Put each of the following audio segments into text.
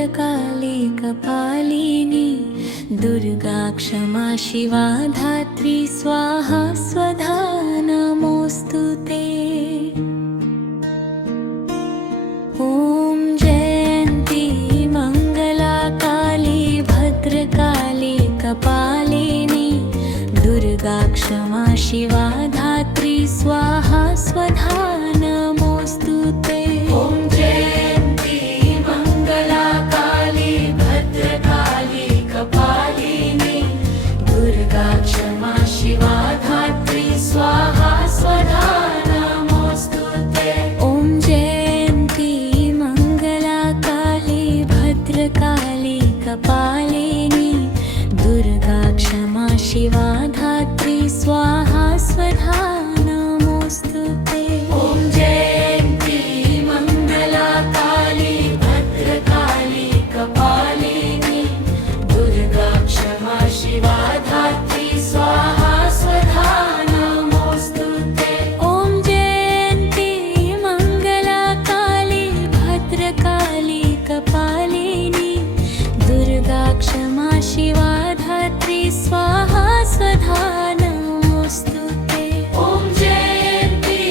भद्रकाली कपालिनी दुर्गा क्षमा शिवा धात्री स्वाहा स्वधा नमोऽस्तु ते। ॐ जयन्ती मंगला काली भद्रकाली कपालिनी दुर्गा क्षमा शिवा धात्री स्वाहा स्वधा नमोऽस्तु ते। ॐ जयन्ती मंगला काली भद्रकाली कपालिनी दुर्गा क्षमा शिवा धात्री स्वाहा स्वधा नमोऽस्तु ते। ॐ जयन्ती मंगला काली भद्रकाली कपालिनी दुर्गा क्षमा शिवा धात्री स्वाहा स्वधा नमोऽस्तु ते। ॐ जयन्ती मंगला काली भद्रकाली कपालिनी दुर्गा क्षमा शिवा धात्री स्वाहा स्वधा नमोऽस्तु ते। ॐ जयन्ती मंगला काली भद्रकाली कपालिनी दुर्गा क्षमा शिवा धात्री स्वाहा स्वधा नमोऽस्तु ते। ॐ जयन्ती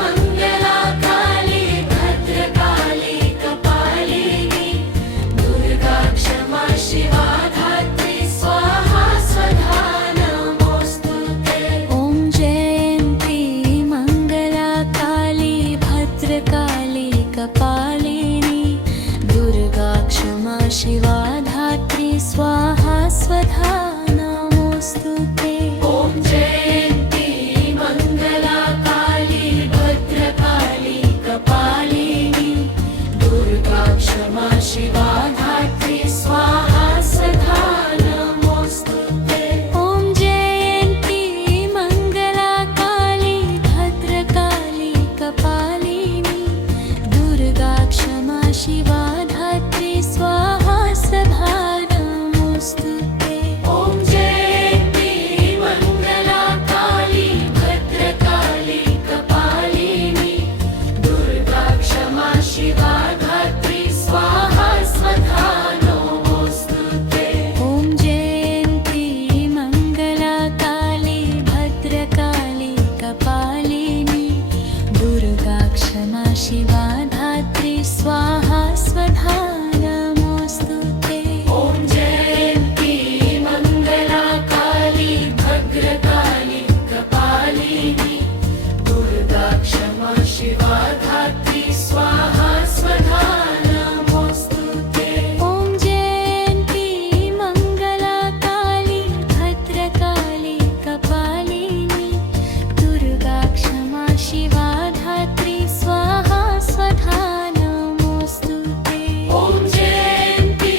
मंगला काली भद्रकाली कपालिनी दुर्गा क्षमा शिवा धात्री स्वाहा स्वधा नमोऽस्तु ते। ॐ जयन्ती मंगला काली भद्रकाली कपालिनी दुर्गा क्षमा शिवा धात्री स्वाहा स्वधा नमोऽस्तु ते। ॐ जयन्ती मंगला काली भद्रकाली कपालिनी दुर्गा क्षमा शिवा धात्री स्वाहा स्वधा नमोऽस्तु ते। ॐ जयन्ती मंगला काली भद्रकाली कपालिनी दुर्गा क्षमा शिवा धात्री स्वाहा स्वधा नमोऽस्तु ते। ॐ जयन्ती मंगला काली भद्रकाली कपालिनी दुर्गा क्षमा शिवा धात्री स्वाहा स्वधा नमोऽस्तु ते। ॐ जयन्ती मंगला काली भद्रकाली कपालिनी दुर्गा क्षमा शिवा धात्री स्वाहा स्वधा नमोऽस्तु ते। ॐ जयन्ती मंगला काली भद्रकाली कपालिनी दुर्गा क्षमा शिवा धात्री स्वाहा स्वधा नमोऽस्तु ते। ॐ जयन्ती मंगला काली भद्रकाली कपालिनी दुर्गा क्षमा शिवा धात्री स्वाहा स्वधा नमोऽस्तु ते। ॐ जयन्ती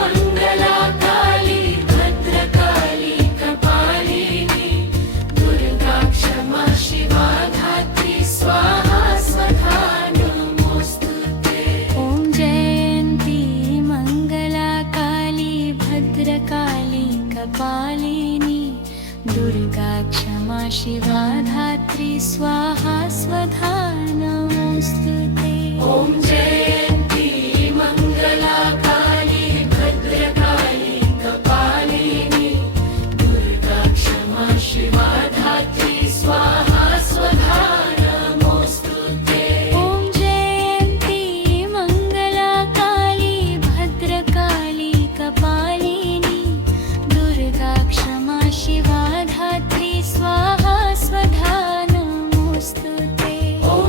मंगला काली भद्रकाली कपालिनी दुर्गा क्षमा शिवा धात्री स्वाहा स्वधा नमोऽस्तु ते। ॐ जयन्ती मंगला काली भद्रकाली कपालिनी दुर्गा क्षमा शिवा धात्री स्वाहा स्वधा नमोऽस्तु ते। ॐ जयन्ती मंगला काली भद्रकाली कपालिनी दुर्गा क्षमा शिवा धात्री स्वाहा स्वधा नमोऽस्तु ते। ॐ जयन्ती मंगला काली भद्रकाली कपालिनी दुर्गा क्षमा शिवा धात्री स्वाहा स्वधा नमोऽस्तु ते। ॐ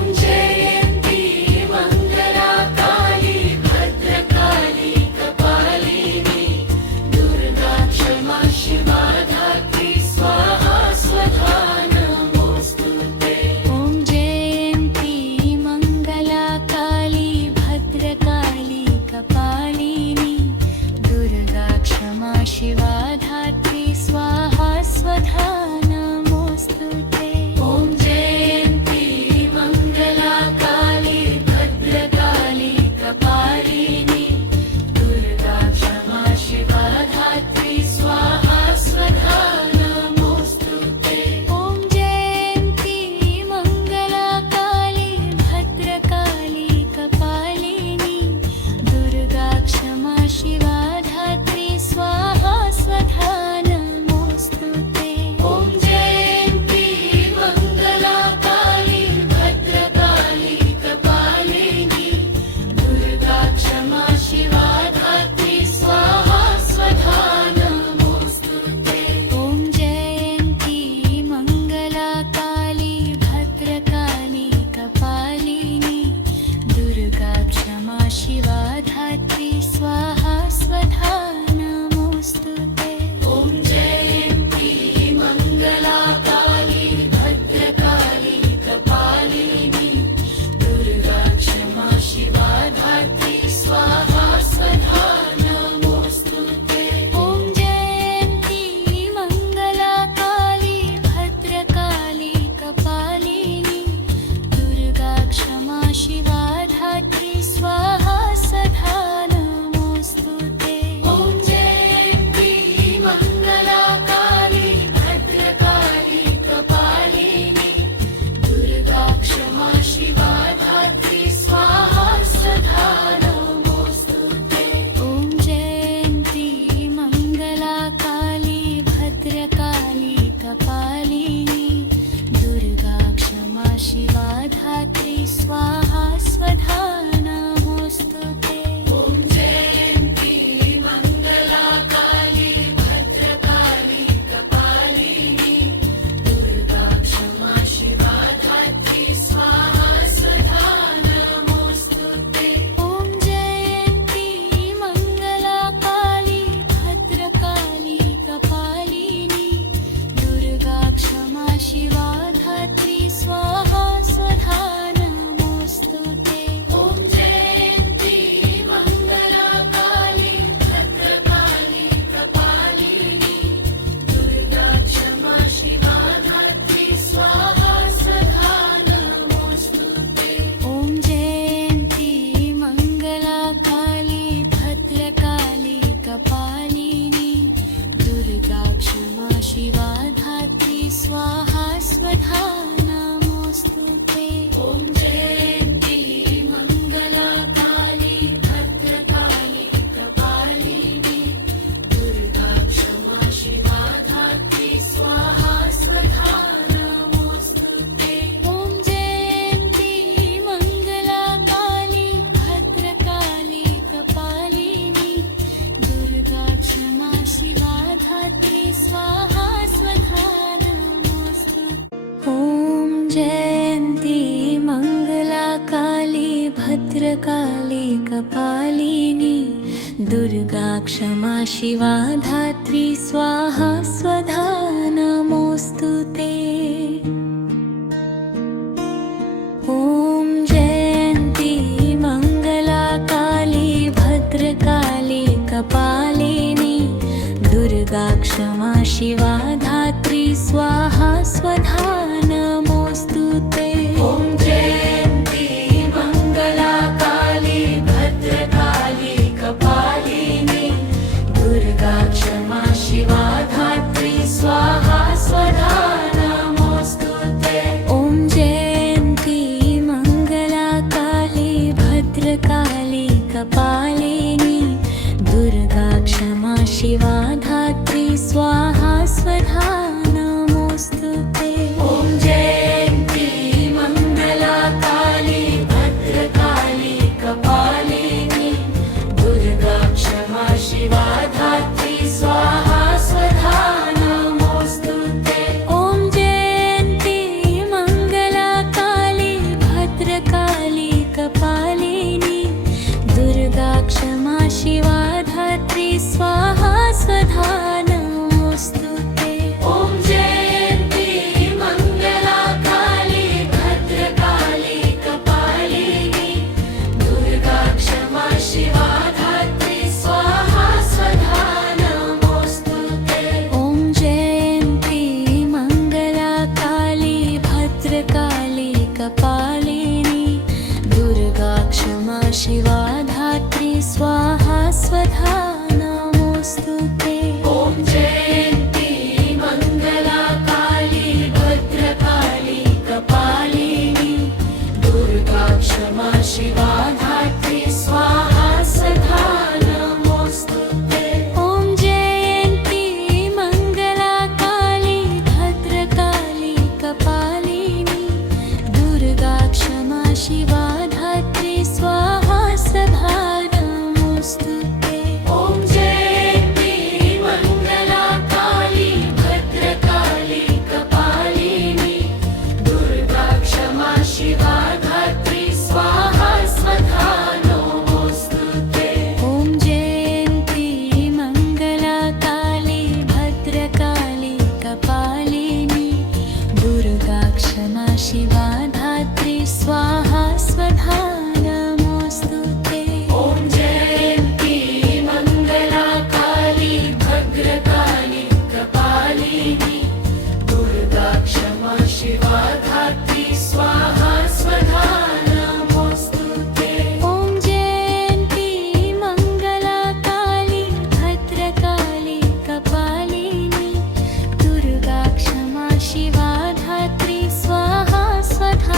शिवा धात्री स्वाहा स्वधा नमोऽस्तु ते। ॐ जयन्ती मङ्गला काली भद्रकाली कपालिनी दुर्गा क्षमा शिवा धात्री स्वाहा स्वधा नमोऽस्तु ते। ॐ जयन्ती मङ्गला काली भद्रकाली कपालिनी दुर्गा क्षमा शिवा धात्री स्वाहा स्वधा नमोऽस्तु ते। ॐ जयन्ती मङ्गला काली भद्रकाली कपालिनी दुर्गा क्षमा शिवा धात्री स्वाहा स्वधा नमोऽस्तु ते। ॐ जयन्ती मङ्गला काली भद्रकाली कपालिनी दुर्गा क्षमा शिवा धात्री स्वाहा स्वधा नमोऽस्तु ते। ॐ जयन्ती मङ्गला काली भद्रकाली कपालिनी दुर्गा क्षमा शिवा धात्री स्वाहा स्वधा नमोऽस्तु ते। ॐ जयन्ती मङ्गला काली भद्रकाली कपालिनी दुर्गा क्षमा शिवा धात्री स्वाहा स्वधा नमोऽस्तु ते। ॐ जयन्ती मङ्गला काली भद्रकाली कपालिनी दुर्गा क्षमा शिवा धात्री स्वाहा स्वधा नमोऽस्तु ते। ॐ जयन्ती मङ्गला काली भद्रकाली कपालिनी दुर्गा क्षमा शिवा धात्री स्वाहा स्वधा नमोऽस्तु ते। ॐ जयन्ती मङ्गला काली भद्रकाली कपालिनी दुर्गा क्षमा शिवा धात्री स्वाहा स्वधा नमोऽस्तु ते। ॐ जयन्ती मङ्गला काली भद्रकाली कपालिनी दुर्गा क्षमा शिवा धात्री स्वाहा स्वधा नमोऽस्तु। ॐ जयन्ती मङ्गला काली भद्रकाली कपालिनी दुर्गा क्षमा शिवा धात्री स्वाहा स्वधा नमोऽस्तु ते। ॐ जयन्ती मङ्गला काली भद्रकाली कपालिनी दुर्गा क्षमा शिवा धात्री स्वाहा स्वधा नमोऽस्तु ते। ॐ जयन्ती मङ्गला काली भद्रकाली कपालिनी दुर्गा क्षमा शिवा धात्री स्वाहा स्वधा नमोऽस्तु ते। ॐ जयन्ती मङ्गला काली भद्रकाली कपालिनी दुर्गा क्षमा शिवा धात्री स्वाहा स्वधा नमोऽस्तु ते। ॐ क्षमा शिवा धात्री स्वाहा स्वधा नमोऽस्तु ते। ॐ जयन्ती मङ्गला काली भद्रकाली कपालिनी दुर्गा क्षमा शिवा धात्री स्वाहा स्वधा नमोऽस्तु ते। ॐ जयन्ती मङ्गला काली भद्रकाली कपालिनी दुर्गा क्षमा शिवा धात्री स्वाहा स्वधा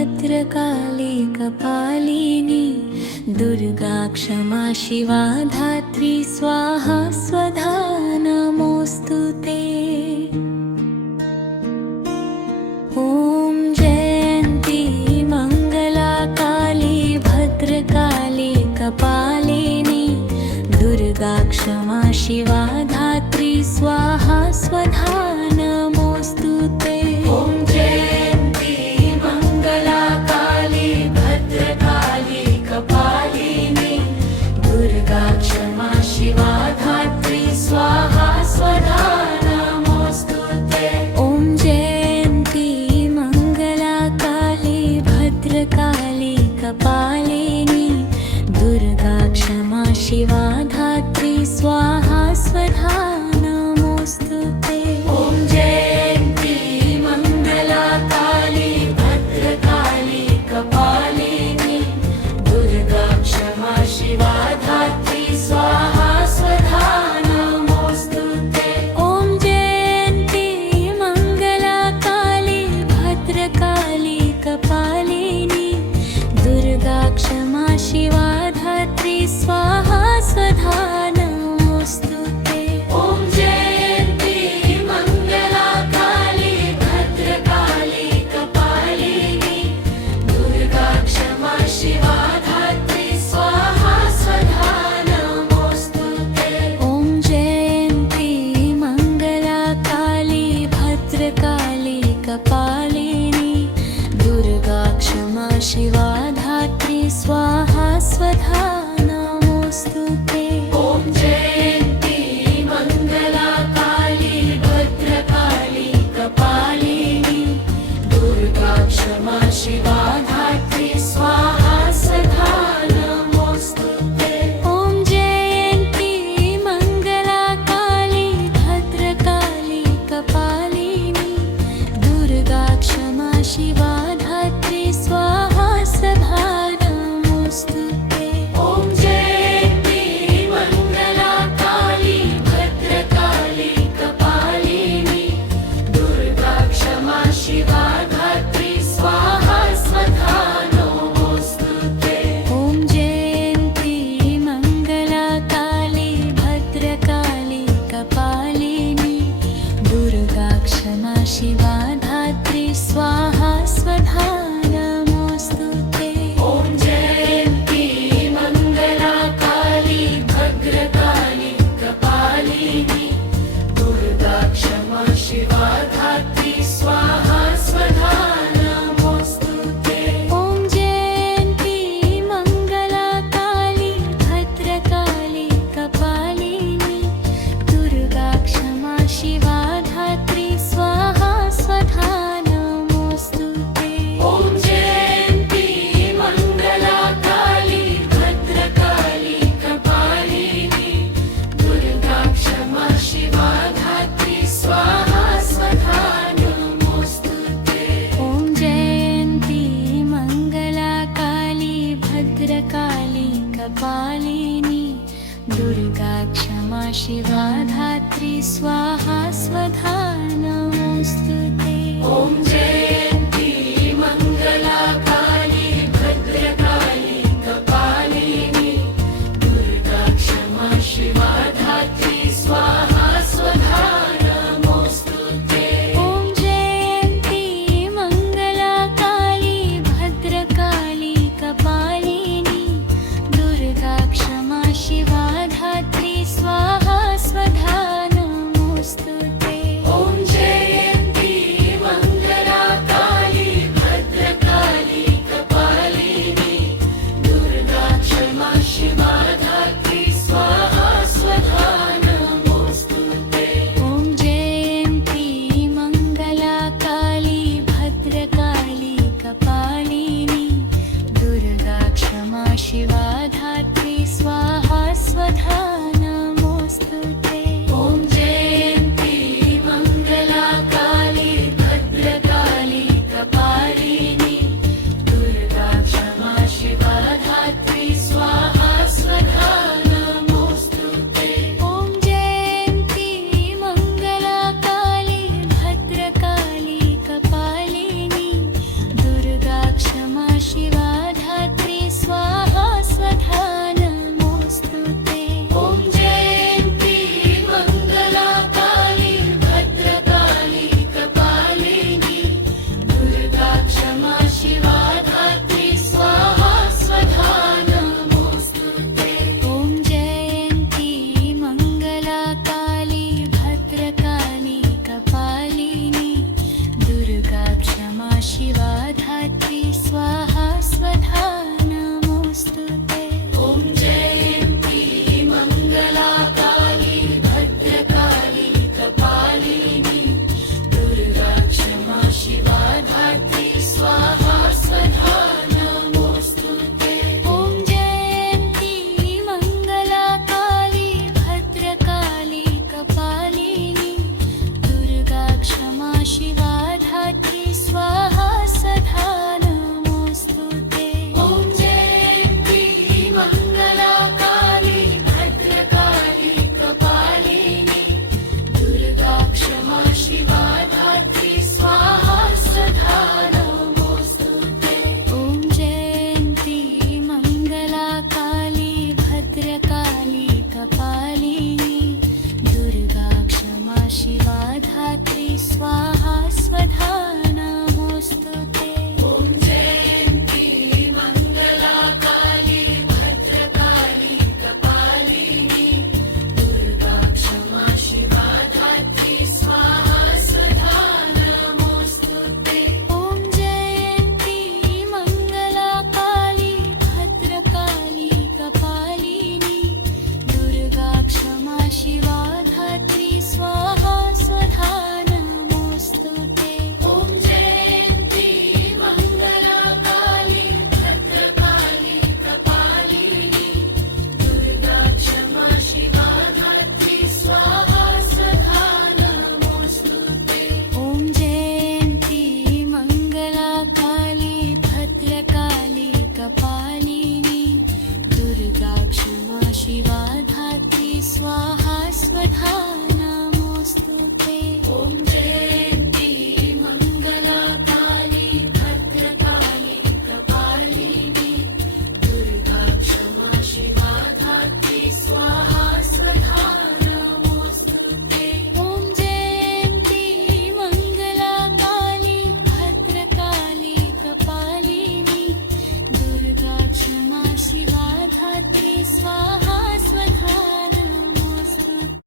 भद्रकाली कपालिनी दुर्गा क्षमा शिवा धात्री स्वाहा स्वधा नमोऽस्तुते। ॐ जयन्ती मङ्गला काली भद्रकाली कपालिनी दुर्गा क्षमा शिवा धात्री स्वाहा स्वधा नमोऽस्तुते। ॐ जयन्ती मङ्गला काली भद्रकाली कपालिनी दुर्गा क्षमा शिवा धात्री स्वाहा स्वधा नमोऽस्तुते। ॐ जयन्ती मङ्गला काली भद्रकाली कपालिनी दुर्गा क्षमा शिवा धात्री स्वाहा स्वधा नमोऽस्तुते। ॐ जयन्ती मङ्गला काली भद्रकाली कपालिनी दुर्गा क्षमा शिवा धात्री स्वाहा स्वधा नमोऽस्तुते। ॐ जयन्ती मङ्गला काली भद्रकाली कपालिनी दुर्गा क्षमा शिवा धात्री स्वाहा स्वधा नमोऽस्तुते। ॐ जयन्ती मङ्गला काली भद्रकाली कपालिनी दुर्गा क्षमा शिवा धात्री स्वाहा स्वधा नमोऽस्तुते। ॐ जयन्ती मङ्गला काली भद्रकाली कपालिनी दुर्गा क्षमा शिवा धात्री स्वाहा स्वधा नमोऽस्तुते। ॐ जयन्ती मङ्गला काली भद्रकाली कपालिनी दुर्गा क्षमा शिवा धात्री स्वाहा स्वधा नमोऽस्तुते। ॐ जयन्ती मङ्गला काली भद्रकाली कपालिनी दुर्गा क्षमा शिवा धात्री स्वाहा स्वधा नमोऽस्तुते। ॐ जयन्ती मङ्गला काली भद्रकाली कपालिनी दुर्गा क्षमा शिवा धात्री स्वाहा स्वधा नमोऽस्तुते। ॐ जयन्ती मङ्गला काली भद्रकाली कपालिनी दुर्गा क्षमा शिवा धात्री स्वाहा शिवा धात्री